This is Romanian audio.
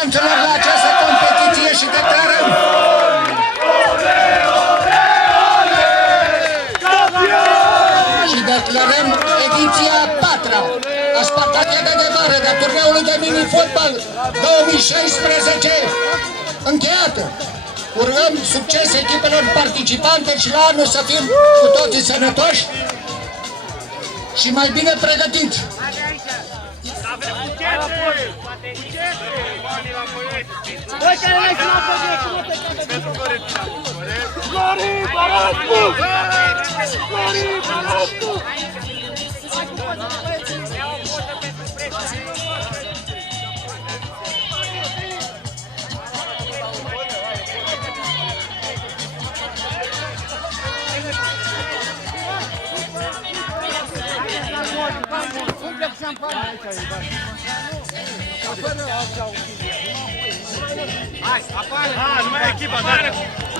participanților la această competiție și declarăm ediția 4-a a Spartachedă de vară de turneului de mini-fotbal 2016 încheiată. Urăm succes echipelor participante și la anul să fim cu toții sănătoși și mai bine pregătiți. Hai, apare! Nu mai e echipa, dar!